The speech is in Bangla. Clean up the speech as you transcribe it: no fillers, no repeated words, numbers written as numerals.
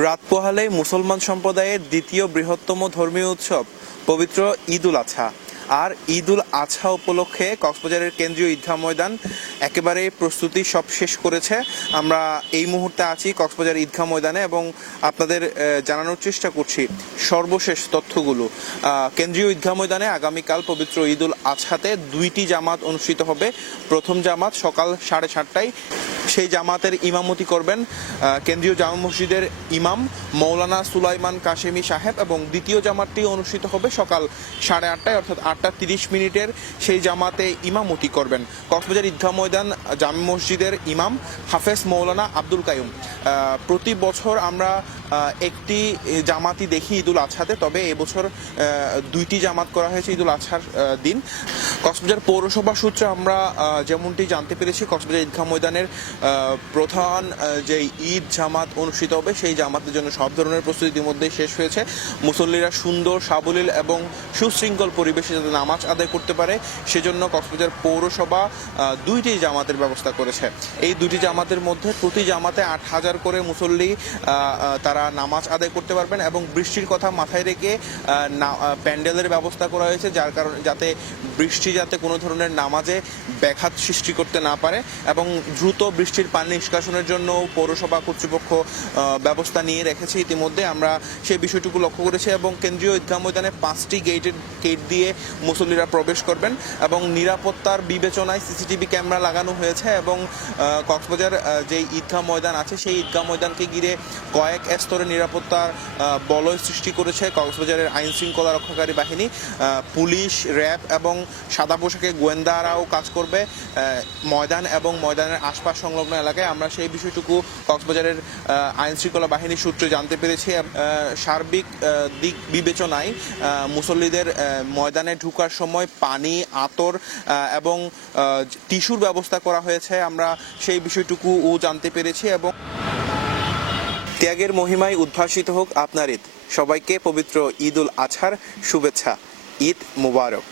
রাত পোহালে মুসলমান সম্প্রদায়ের দ্বিতীয় বৃহত্তম ধর্মীয় উৎসব পবিত্র ঈদ উল আজহা। আর ঈদ উল আজহা উপলক্ষে কক্সবাজারের কেন্দ্রীয় ঈদগাহ ময়দান একেবারে প্রস্তুতি সব শেষ করেছে। আমরা এই মুহূর্তে আছি কক্সবাজার ঈদগাহ ময়দানে এবং আপনাদের জানানোর চেষ্টা করছি সর্বশেষ তথ্যগুলো। কেন্দ্রীয় ঈদগাহ ময়দানে আগামীকাল পবিত্র ঈদ উল আজহাতে দুইটি জামাত অনুষ্ঠিত হবে। প্রথম জামাত সকাল 7:30টায়, সেই জামাতের ইমামতি করবেন কেন্দ্রীয় জামে মসজিদের ইমাম মৌলানা সুলাইমান কাশেমি সাহেব এবং দ্বিতীয় জামাতটি অনুষ্ঠিত হবে সকাল 8:30টায়, অর্থাৎ 8:30 সেই জামাতে ইমামতি করবেন কক্সবাজার ঈদগাহ ময়দান জামে মসজিদের ইমাম হাফেজ মৌলানা আব্দুল কাইয়ুম। প্রতি বছর আমরা একটি জামাতই দেখি ঈদ উল আজহাতে, তবে এবছর দুইটি জামাত করা হয়েছে ঈদ উল আজহার দিন। কক্সবাজার পৌরসভা সূত্রে আমরা যেমনটি জানতে পেরেছি, কক্সবাজার ঈদগাহ ময়দানের প্রধান যে ঈদ জামাত অনুষ্ঠিত হবে সেই জামাতের জন্য সব ধরনের প্রস্তুতি ইতিমধ্যে শেষ হয়েছে। মুসল্লিরা সুন্দর, সাবলীল এবং সুশৃঙ্খল পরিবেশে যাতে নামাজ আদায় করতে পারে সেজন্য কক্সবাজার পৌরসভা দুইটি জামাতের ব্যবস্থা করেছে। এই দুটি জামাতের মধ্যে প্রতি জামাতে 8,000 করে মুসল্লি তারা নামাজ আদায় করতে পারবেন এবং বৃষ্টির কথা মাথায় রেখে প্যান্ডেলের ব্যবস্থা করা হয়েছে, যার কারণে যাতে বৃষ্টি যাতে কোনো ধরনের নামাজে ব্যাঘাত সৃষ্টি করতে না পারে এবং দ্রুত বৃষ্টির পানি নিষ্কাশনের জন্য পৌরসভা কর্তৃপক্ষ ব্যবস্থা নিয়ে রেখেছে। ইতিমধ্যে আমরা সেই বিষয়টুকু লক্ষ্য করেছি এবং কেন্দ্রীয় ঈদগাহ ময়দানে 5টি গেট দিয়ে মুসল্লিরা প্রবেশ করবেন এবং নিরাপত্তার বিবেচনায় সিসিটিভি ক্যামেরা লাগানো হয়েছে এবং কক্সবাজার যে ঈদগাহ ময়দান আছে সেই ঈদগাহ ময়দানকে ঘিরে কয়েক স্তরে নিরাপত্তার বলয় সৃষ্টি করেছে কক্সবাজারের আইন শৃঙ্খলা রক্ষাকারী বাহিনী। পুলিশ, র্যাব এবং সাদা পোশাকে গোয়েন্দারাও কাজ করবে ময়দান এবং ময়দানের আশপাশ সংলগ্ন এলাকায়। আমরা সেই বিষয়টুকু কক্সবাজারের আইন শৃঙ্খলা বাহিনীর সূত্রে জানতে পেরেছি। সার্বিক দিক বিবেচনায় মুসল্লিদের ময়দানে ঢোকার সময় পানি, আতর এবং টিস্যুর ব্যবস্থা করা হয়েছে, আমরা সেই বিষয়টুকু জানতে পেরেছি। এবং ত্যাগের মহিমায় উদ্ভাসিত হোক আপনার ঈদ। সবাইকে পবিত্র ঈদ উল আজহার শুভেচ্ছা। ঈদ মুবারক।